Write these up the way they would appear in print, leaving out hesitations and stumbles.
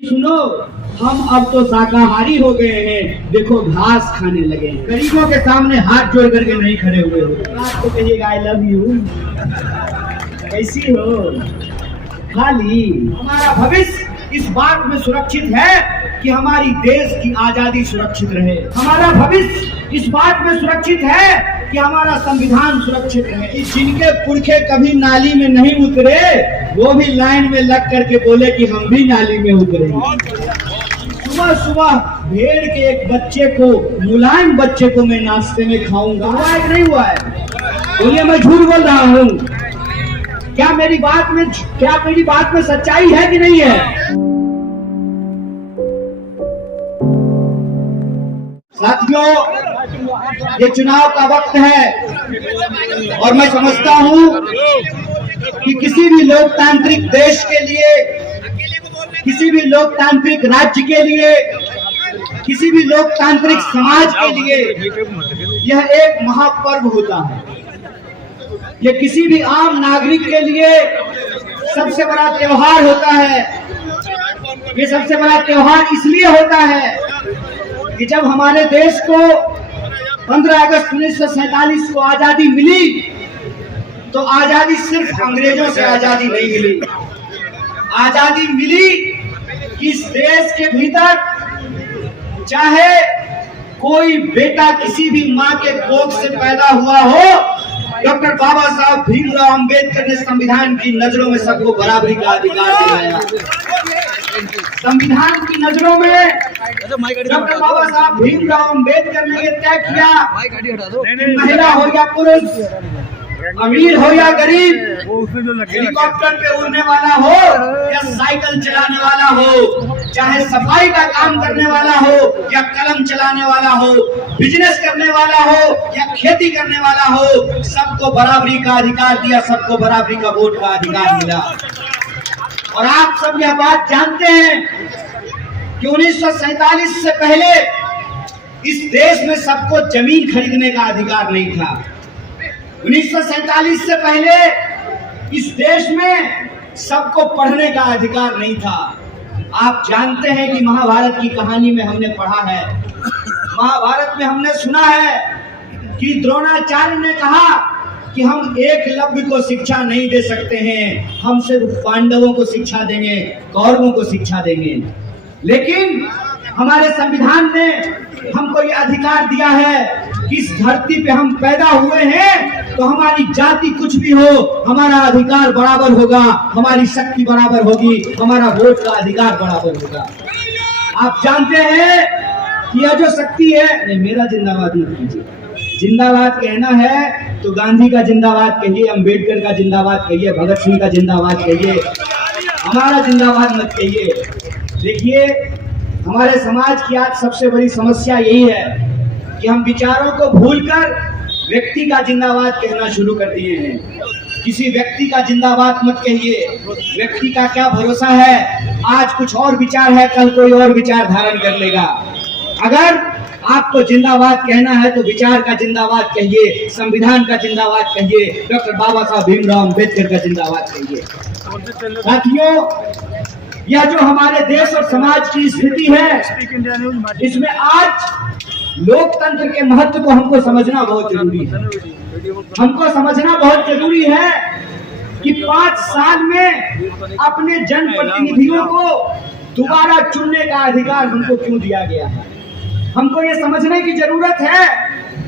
सुनो, हम अब तो शाकाहारी हो गए हैं, देखो घास खाने लगे हैं। गरीबों के सामने हाथ जोड़ करके नहीं खड़े हुए हो। बात तो कहिएगा आई लव यू, कैसी हो? खाली हमारा भविष्य इस बात में सुरक्षित है कि हमारी देश की आजादी सुरक्षित रहे। हमारा भविष्य इस बात में सुरक्षित है कि हमारा संविधान सुरक्षित रहे। जिनके पुरखे कभी नाली में नहीं उतरे, वो भी लाइन में लग करके बोले कि हम भी नाली में उतरे। सुबह सुबह भेड़ के एक बच्चे को, मुलायम बच्चे को मैं नाश्ते में खाऊंगा। हुआ है कि नहीं हुआ है? बोलिए, मैं झूठ बोल रहा हूँ? क्या मेरी बात में सच्चाई है कि नहीं है? साथियों, ये चुनाव का वक्त है और मैं समझता हूँ कि किसी भी लोकतांत्रिक देश के लिए, किसी भी लोकतांत्रिक राज्य के लिए, किसी भी लोकतांत्रिक समाज के लिए यह एक महापर्व होता है। ये किसी भी आम नागरिक के लिए सबसे बड़ा त्योहार होता है। ये सबसे बड़ा त्योहार इसलिए होता है कि जब हमारे देश को 15 अगस्त 1947 को आजादी मिली, तो आजादी सिर्फ अंग्रेजों से आजादी नहीं मिली। आजादी मिली कि इस देश के भीतर चाहे कोई बेटा किसी भी माँ के कोख से पैदा हुआ हो, डॉक्टर बाबा साहब भीमराव अंबेडकर ने संविधान की नजरों में सबको बराबरी का अधिकार दिलाया। संविधान की नजरों में डॉक्टर बाबा साहब भीमराव अंबेडकर ने यह तय किया कि महिला हो या पुरुष, अमीर हो या गरीब, हेलीकॉप्टर पे उड़ने वाला हो या साइकिल चलाने वाला हो, चाहे सफाई का काम करने वाला हो या कलम चलाने वाला हो, बिजनेस करने वाला हो या खेती करने वाला हो, सबको बराबरी का अधिकार दिया, सबको बराबरी का वोट का अधिकार मिला। और आप सब यह बात जानते हैं कि 1947 से पहले इस देश में सबको जमीन खरीदने का अधिकार नहीं था। 1947 से पहले इस देश में सबको पढ़ने का अधिकार नहीं था। आप जानते हैं कि महाभारत की कहानी में हमने पढ़ा है, महाभारत में हमने सुना है कि द्रोणाचार्य ने कहा कि हम एकलव्य को शिक्षा नहीं दे सकते हैं, हम सिर्फ पांडवों को शिक्षा देंगे, कौरवों को शिक्षा देंगे। लेकिन हमारे संविधान ने हमको ये अधिकार दिया है कि इस धरती पे हम पैदा हुए हैं तो हमारी जाति कुछ भी हो, हमारा अधिकार बराबर होगा, हमारी शक्ति बराबर होगी, हमारा वोट का अधिकार बराबर होगा। आप जानते हैं कि यह जो शक्ति है, नहीं मेरा जिंदाबाद मत कीजिए, जिंदाबाद कहना है तो गांधी का जिंदाबाद कहिए, अंबेडकर का जिंदाबाद कहिए, भगत सिंह का जिंदाबाद कहिए, हमारा जिंदाबाद मत कहिए। देखिए, हमारे समाज की आज सबसे बड़ी समस्या यही है कि हम विचारों को भूलकर व्यक्ति का जिंदाबाद कहना शुरू कर दिए हैं। किसी व्यक्ति का जिंदाबाद मत कहिए, व्यक्ति का क्या भरोसा है, आज कुछ और विचार है, कल कोई और विचार धारण कर लेगा। अगर आपको जिंदाबाद कहना है तो विचार का जिंदाबाद कहिए, संविधान का जिंदाबाद कहिए, डॉक्टर बाबा साहब भीमराव अंबेडकर का जिंदाबाद कहिए। साथियों, यह जो हमारे देश और समाज की स्थिति है, इसमें आज लोकतंत्र के महत्व को हमको समझना बहुत जरूरी है। हमको समझना बहुत जरूरी है कि 5 साल में अपने जनप्रतिनिधियों को दोबारा चुनने का अधिकार हमको क्यों दिया गया है। हमको ये समझने की जरूरत है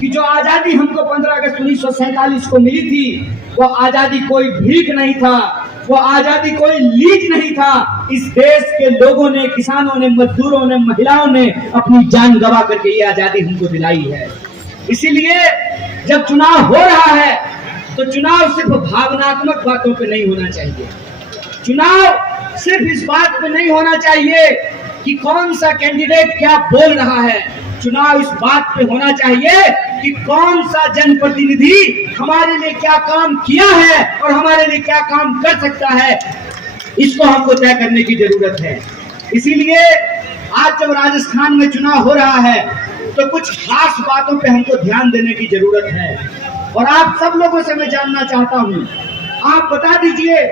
कि जो आजादी हमको 15 अगस्त 1947 को मिली थी, वो आजादी कोई भीख नहीं था, वो आजादी कोई लीज नहीं था। इस देश के लोगों ने, किसानों ने, मजदूरों ने, महिलाओं ने अपनी जान गंवा करके ये आजादी हमको दिलाई है। इसीलिए जब चुनाव हो रहा है तो चुनाव सिर्फ भावनात्मक बातों पे नहीं होना चाहिए। चुनाव सिर्फ इस बात पे नहीं होना चाहिए कि कौन सा कैंडिडेट क्या बोल रहा है। चुनाव इस बात पे होना चाहिए कि कौन सा जनप्रतिनिधि हमारे लिए क्या काम किया है और हमारे लिए क्या काम कर सकता है, इसको हमको तय करने की जरूरत है। इसीलिए आज जब राजस्थान में चुनाव हो रहा है तो कुछ खास बातों पे हमको ध्यान देने की जरूरत है। और आप सब लोगों से मैं जानना चाहता हूँ, आप बता दीजिए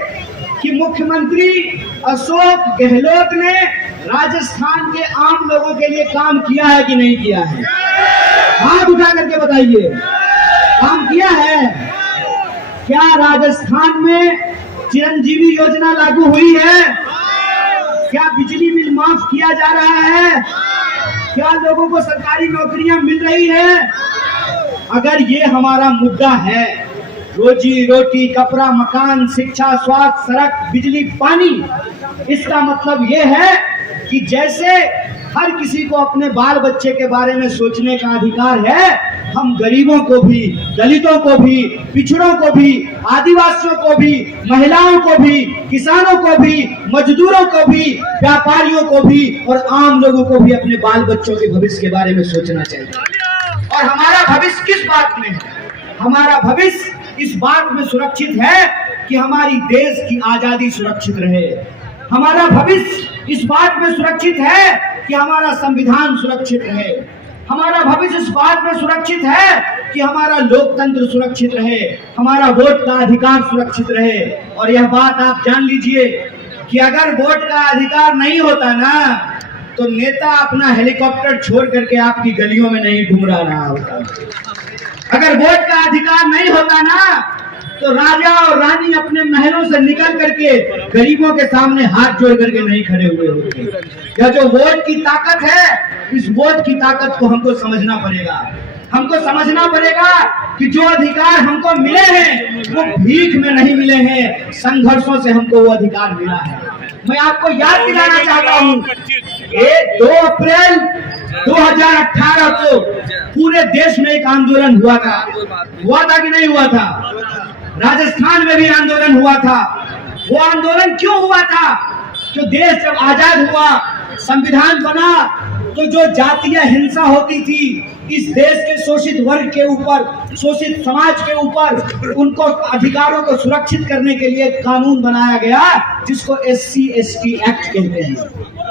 कि मुख्यमंत्री अशोक गहलोत ने राजस्थान के आम लोगों के लिए काम किया है कि नहीं किया है? हाथ उठा करके बताइए, काम किया है? क्या राजस्थान में चिरंजीवी योजना लागू हुई है? क्या बिजली बिल माफ किया जा रहा है? क्या लोगों को सरकारी नौकरियां मिल रही है? अगर ये हमारा मुद्दा है, रोजी रोटी, कपड़ा, मकान, शिक्षा, स्वास्थ्य, सड़क, बिजली, पानी, इसका मतलब ये है कि जैसे हर किसी को अपने बाल बच्चे के बारे में सोचने का अधिकार है, हम गरीबों को भी, दलितों को भी, पिछड़ों को भी, आदिवासियों को भी, महिलाओं को भी, किसानों को भी, मजदूरों को भी, व्यापारियों को भी और आम लोगों को भी अपने बाल बच्चों के भविष्य के बारे में सोचना चाहिए। और हमारा भविष्य किस बात में है? हमारा भविष्य इस बात में सुरक्षित है कि हमारी देश की आजादी सुरक्षित रहे। हमारा भविष्य इस बात में सुरक्षित है कि हमारा संविधान सुरक्षित रहे। हमारा भविष्य इस बात में सुरक्षित है कि हमारा लोकतंत्र सुरक्षित रहे, हमारा वोट का अधिकार सुरक्षित रहे। और यह बात आप जान लीजिए कि अगर वोट का अधिकार नहीं होता ना, तो नेता अपना हेलीकॉप्टर छोड़ करके आपकी गलियों में नहीं घूम रहा होता। अगर वोट का अधिकार नहीं होता ना, तो राजा और रानी अपने महलों से निकल करके गरीबों के सामने हाथ जोड़ करके नहीं खड़े हुए होते। यह जो वोट की ताकत है, इस वोट की ताकत को हमको समझना पड़ेगा। हमको समझना पड़ेगा कि जो अधिकार हमको मिले हैं वो भीख में नहीं मिले हैं, संघर्षों से हमको वो अधिकार मिला है। मैं आपको याद दिलाना चाहता हूँ, 2 अप्रैल 2018 को पूरे देश में एक आंदोलन हुआ था कि नहीं हुआ था? राजस्थान में भी आंदोलन हुआ था। वो आंदोलन क्यों हुआ था? कि देश जब आजाद हुआ, संविधान बना, तो जो जातीय हिंसा होती थी इस देश के शोषित वर्ग के ऊपर, शोषित समाज के ऊपर, उनको अधिकारों को सुरक्षित करने के लिए कानून बनाया गया जिसको SC/ST एक्ट कहते हैं।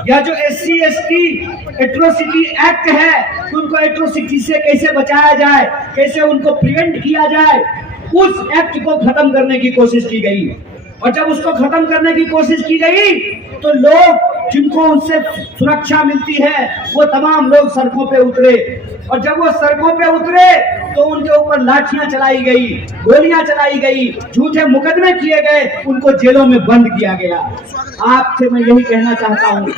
यह जो SC/ST एट्रोसिटी एक्ट है, उनको एट्रोसिटी से कैसे बचाया जाए, कैसे उनको प्रिवेंट किया जाए, उस एक्ट को खत्म करने की कोशिश की गई। और जब उसको खत्म करने की कोशिश की गई तो लोग जिनको उनसे सुरक्षा मिलती है वो तमाम लोग सड़कों पे उतरे। और जब वो सड़कों पे उतरे तो उनके ऊपर लाठियां चलाई गई, गोलियां चलाई गई, झूठे मुकदमे किए गए, उनको जेलों में बंद किया गया। आपसे मैं यही कहना चाहता हूँ,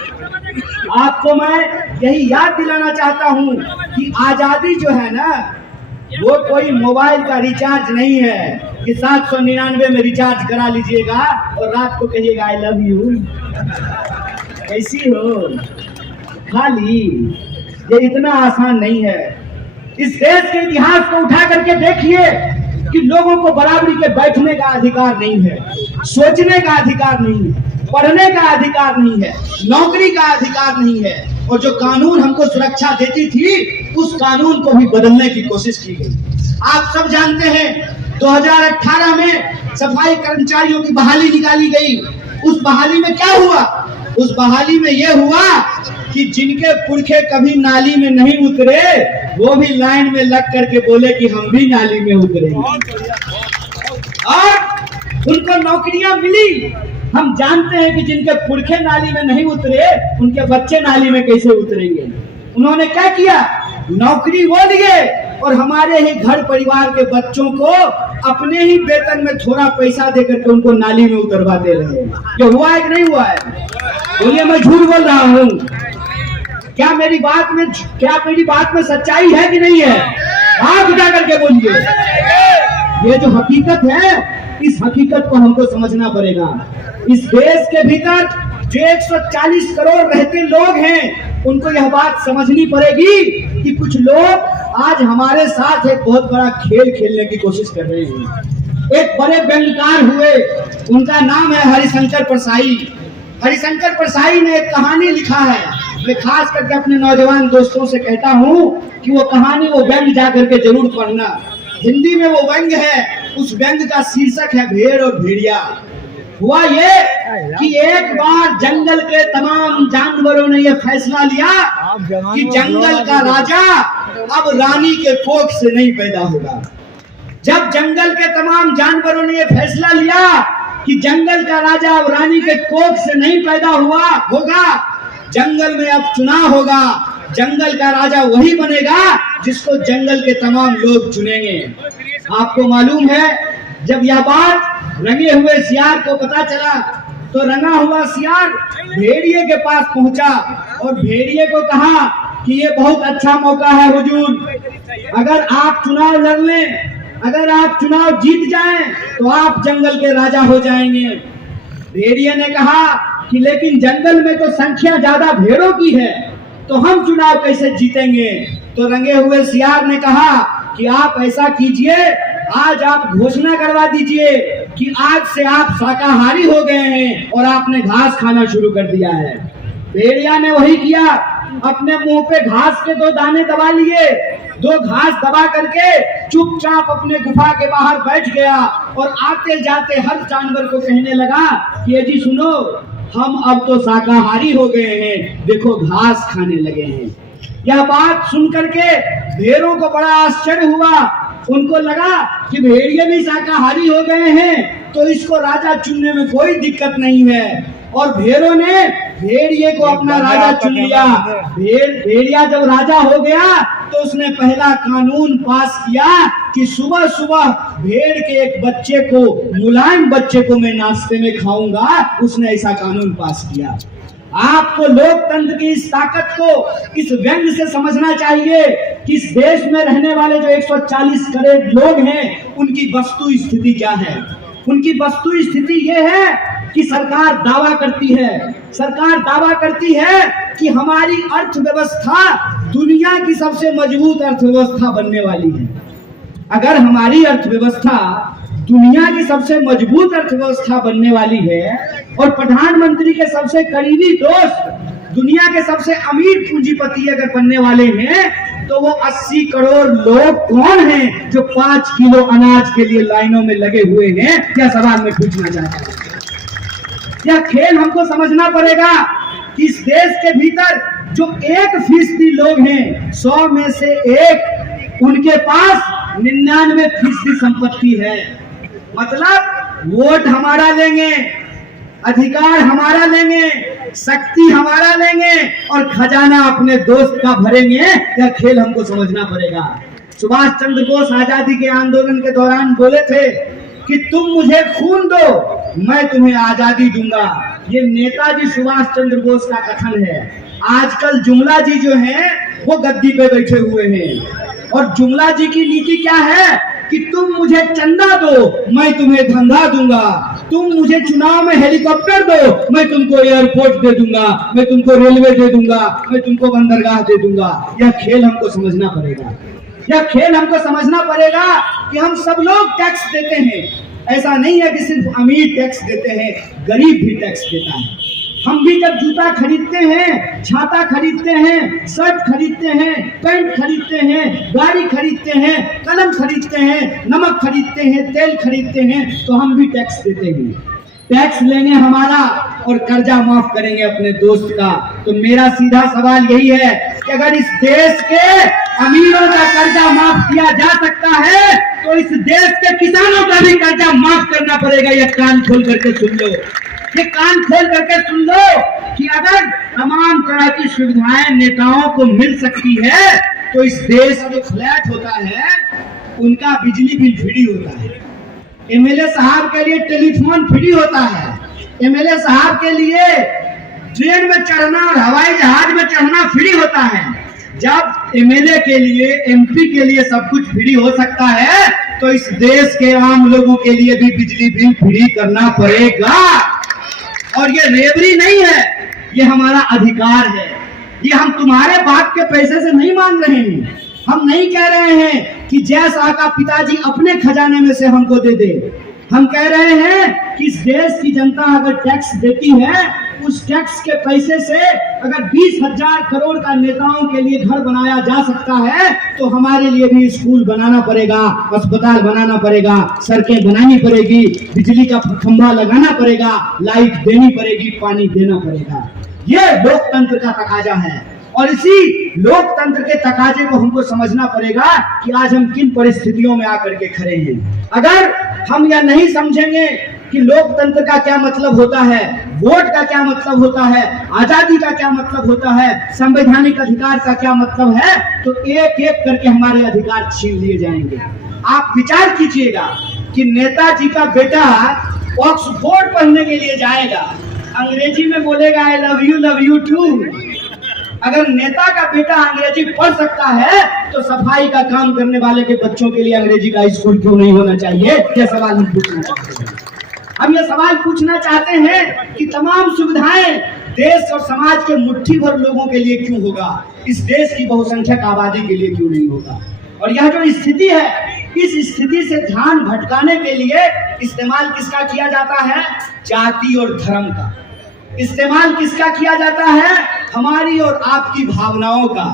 आपको मैं यही याद दिलाना चाहता हूँ कि आजादी जो है ना, वो कोई मोबाइल का रिचार्ज नहीं है कि 799 में रिचार्ज करा लीजिएगा और रात को कहिएगा आई लव यू, कैसी हो, खाली। ये इतना आसान नहीं है। इस देश के इतिहास को उठा करके देखिए कि लोगों को बराबरी के बैठने का अधिकार नहीं है, सोचने का अधिकार नहीं है, पढ़ने का अधिकार नहीं है, नौकरी का अधिकार नहीं है। और जो कानून हमको सुरक्षा देती थी, उस कानून को भी बदलने की कोशिश की गई। आप सब जानते हैं 2018 में सफाई कर्मचारियों की बहाली निकाली गई। उस बहाली में क्या हुआ? उस बहाली में यह हुआ कि जिनके पुरखे कभी नाली में नहीं उतरे वो भी लाइन में लग करके बोले कि हम भी नाली में उतरेंगे और उनको नौकरियां मिली। हम जानते हैं कि जिनके पुरखे नाली में नहीं उतरे उनके बच्चे नाली में कैसे उतरेंगे। उन्होंने क्या किया? नौकरी वो लिए और हमारे ही घर परिवार के बच्चों को अपने ही वेतन में थोड़ा पैसा देकर के उनको नाली में उतरवाते रहे। ये हुआ है कि नहीं हुआ है? बोलिए, मैं झूठ बोल रहा हूँ? क्या मेरी बात में सच्चाई है कि नहीं है? हाथ उठा करके बोलिए। ये जो हकीकत है, इस हकीकत को हमको समझना पड़ेगा। इस देश के भीतर जो 140 करोड़ रहते लोग हैं, उनको यह बात समझनी पड़ेगी कि कुछ लोग आज हमारे साथ एक बहुत बड़ा खेल खेलने की कोशिश कर रहे हैं। एक बड़े व्यंग्यकार हुए, उनका नाम है हरिशंकर परसाई। हरिशंकर परसाई ने एक कहानी लिखा है। मैं खास करके अपने नौजवान दोस्तों से कहता हूँ कि वो कहानी, वो व्यंग्य जा करके जरूर पढ़ना। हिंदी में वो व्यंग्य है, उस व्यंग्य का शीर्षक है भेड़ और भेड़िया। हुआ ये कि एक बार जंगल के तमाम जानवरों ने ये फैसला लिया कि जंगल का राजा अब रानी के कोख से नहीं पैदा होगा। जब जंगल के तमाम जानवरों ने ये फैसला लिया कि जंगल का राजा अब रानी के कोख से नहीं पैदा होगा, जंगल में अब चुनाव होगा, जंगल का राजा वही बनेगा जिसको जंगल के तमाम लोग चुनेंगे। आपको मालूम है, जब यह बात रंगे हुए सियार को पता चला तो रंगा हुआ सियार भेड़िए के पास पहुंचा और भेड़िए को कहा कि ये बहुत अच्छा मौका है हुजूर, अगर आप चुनाव लड़ लें, अगर आप चुनाव जीत जाएं तो आप जंगल के राजा हो जाएंगे। भेड़िए ने कहा कि लेकिन जंगल में तो संख्या ज्यादा भेड़ों की है, तो हम चुनाव कैसे जीतेंगे। तो रंगे हुए सियार ने कहा कि आप ऐसा कीजिए, आज आप घोषणा करवा दीजिए कि आज से आप शाकाहारी हो गए हैं और आपने घास खाना शुरू कर दिया है। भेड़िया ने वही किया, अपने मुंह पे घास के 2 दाने दबा लिए, 2 घास दबा करके चुपचाप अपने गुफा के बाहर बैठ गया और आते जाते हर जानवर को कहने लगा कि ये जी सुनो, हम अब तो शाकाहारी हो गए हैं, देखो घास खाने लगे हैं। यह बात सुन करके भेड़ों को बड़ा आश्चर्य हुआ, उनको लगा कि भेड़िए भी शाकाहारी हो गए हैं तो इसको राजा चुनने में कोई दिक्कत नहीं है। और भेड़ों ने भेड़िए को अपना राजा चुन लिया। भेड़िया जब राजा हो गया तो उसने पहला कानून पास किया कि सुबह सुबह भेड़ के एक बच्चे को, मुलायम बच्चे को मैं नाश्ते में खाऊंगा। उसने ऐसा कानून पास किया। आपको लोकतंत्र की इस ताकत को इस व्यंग से समझना चाहिए कि इस देश में रहने वाले जो 140 करोड़ लोग हैं उनकी वस्तु स्थिति क्या है। उनकी वस्तु स्थिति ये है कि सरकार दावा करती है कि हमारी अर्थव्यवस्था दुनिया की सबसे मजबूत अर्थव्यवस्था बनने वाली है। अगर हमारी अर्थव्यवस्था दुनिया की सबसे मजबूत अर्थव्यवस्था बनने वाली है और प्रधानमंत्री के सबसे करीबी दोस्त दुनिया के सबसे अमीर पूंजीपति अगर बनने वाले हैं तो वो 80 करोड़ लोग कौन हैं जो 5 किलो अनाज के लिए लाइनों में लगे हुए हैं। यह सवाल मैं पूछना चाहता हूँ। यह खेल हमको समझना पड़ेगा कि इस देश के भीतर जो 1% लोग हैं, 100 में से 1, उनके पास 99% संपत्ति है। मतलब वोट हमारा लेंगे, अधिकार हमारा लेंगे, शक्ति हमारा लेंगे और खजाना अपने दोस्त का भरेंगे। यह खेल हमको समझना पड़ेगा। सुभाष चंद्र बोस आजादी के आंदोलन के दौरान बोले थे कि तुम मुझे खून दो, मैं तुम्हें आजादी दूंगा। ये नेताजी सुभाष चंद्र बोस का कथन है। आजकल जुमला जी जो हैं वो गद्दी पे बैठे हुए हैं और जुमला जी की नीति क्या है कि तुम मुझे चंदा दो, मैं तुम्हें धंधा दूंगा। तुम मुझे चुनाव में हेलीकॉप्टर दो, मैं तुमको एयरपोर्ट दे दूंगा, मैं तुमको रेलवे दे दूंगा, मैं तुमको बंदरगाह दे दूंगा। यह खेल हमको समझना पड़ेगा। यह खेल हमको समझना पड़ेगा कि हम सब लोग टैक्स देते हैं। ऐसा नहीं है कि सिर्फ अमीर टैक्स देते हैं, गरीब भी टैक्स देता है। हम भी जब जूता खरीदते हैं, छाता खरीदते हैं, शर्ट खरीदते हैं, पैंट खरीदते हैं, गाड़ी खरीदते हैं, कलम खरीदते हैं, नमक खरीदते हैं, तेल खरीदते हैं, तो हम भी टैक्स देते हैं। टैक्स लेंगे हमारा और कर्जा माफ करेंगे अपने दोस्त का। तो मेरा सीधा सवाल यही है कि अगर इस देश के अमीरों का कर्जा माफ किया जा सकता है तो इस देश के किसानों का भी कर्जा माफ करना पड़ेगा। ये कान खोल करके सुन लो, ये कान खोल करके सुन लो कि अगर तमाम तरह की सुविधाएं नेताओं को मिल सकती है तो इस देश में फ्लैट होता है, उनका बिजली बिल फ्री होता है, एमएलए साहब के लिए टेलीफोन फ्री होता है, एमएलए साहब के लिए ट्रेन में चढ़ना और हवाई जहाज में चढ़ना फ्री होता है। जब एमएलए के लिए, एमपी के लिए सब कुछ फ्री हो सकता है तो इस देश के आम लोगों के लिए भी बिजली बिल फ्री करना पड़ेगा। और ये रेवड़ी नहीं है, ये हमारा अधिकार है। ये हम तुम्हारे बाप के पैसे से नहीं मांग रहे हैं। हम नहीं कह रहे हैं कि जय शाह का पिताजी अपने खजाने में से हमको दे दे। हम कह रहे हैं कि इस देश की जनता अगर टैक्स देती है, उस टैक्स के पैसे से अगर 20,000 करोड़ का नेताओं के लिए घर बनाया जा सकता है तो हमारे लिए भी स्कूल बनाना पड़ेगा, अस्पताल बनाना पड़ेगा, सड़कें बनानी पड़ेगी, बिजली का खंभा लगाना पड़ेगा, लाइट देनी पड़ेगी, पानी देना पड़ेगा। ये लोकतंत्र का तकाजा है और इसी लोकतंत्र के तकाजे को हमको समझना पड़ेगा कि आज हम किन परिस्थितियों में आकर के खड़े हैं। अगर हम यह नहीं समझेंगे कि लोकतंत्र का क्या मतलब होता है, वोट का क्या मतलब होता है, आजादी का क्या मतलब होता है, संवैधानिक अधिकार का क्या मतलब है, तो एक एक करके हमारे अधिकार छीन लिए जाएंगे। आप विचार कीजिएगा कि नेताजी का बेटा ऑक्सफोर्ड पढ़ने के लिए जाएगा, अंग्रेजी में बोलेगा आई लव यू टू। अगर नेता का बेटा अंग्रेजी पढ़ सकता है तो सफाई का काम करने वाले के बच्चों के लिए अंग्रेजी का स्कूल क्यों नहीं होना चाहिए? यह सवाल हम पूछना चाहते हैं। हम ये सवाल पूछना चाहते हैं कि तमाम सुविधाएं देश और समाज के मुट्ठी भर लोगों के लिए क्यों होगा, इस देश की बहुसंख्यक आबादी के लिए क्यों नहीं होगा? और यह जो स्थिति है, इस स्थिति से ध्यान भटकाने के लिए इस्तेमाल किसका किया जाता है? जाति और धर्म का। इस्तेमाल किसका किया जाता है? हमारी और आपकी भावनाओं का।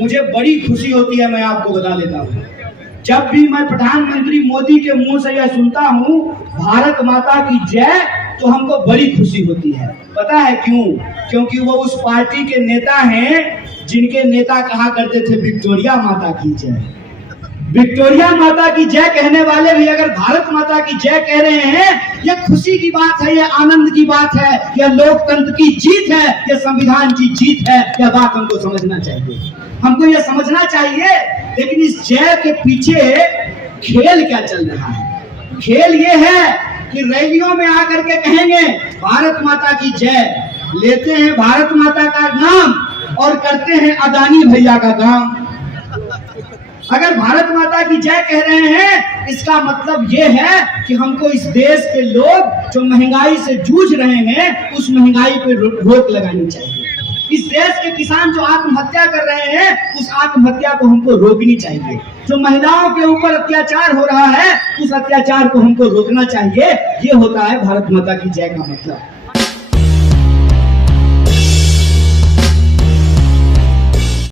मुझे बड़ी खुशी होती है, मैं आपको बता देता हूँ, जब भी मैं प्रधानमंत्री मोदी के मुंह से यह सुनता हूँ भारत माता की जय, तो हमको बड़ी खुशी होती है। पता है क्यों? क्योंकि वो उस पार्टी के नेता हैं जिनके नेता कहा करते थे विक्टोरिया माता की जय। विक्टोरिया माता की जय कहने वाले भी अगर भारत माता की जय कह रहे हैं, यह खुशी की बात है, यह आनंद की बात है, यह लोकतंत्र की जीत है, यह संविधान की जीत है। यह बात हमको समझना चाहिए, हमको यह समझना चाहिए। लेकिन इस जय के पीछे खेल क्या चल रहा है? खेल ये है कि रैलियों में आकर के कहेंगे भारत माता की जय, लेते हैं भारत माता का नाम और करते हैं अदानी भैया का काम। अगर भारत माता की जय कह रहे हैं, इसका मतलब ये है कि हमको इस देश के लोग जो महंगाई से जूझ रहे हैं, उस महंगाई पे रोक लगानी चाहिए। इस देश के किसान जो आत्महत्या कर रहे हैं, उस आत्महत्या को हमको रोकनी चाहिए। जो महिलाओं के ऊपर अत्याचार हो रहा है, उस अत्याचार को हमको रोकना चाहिए। ये होता है भारत माता की जय का मतलब।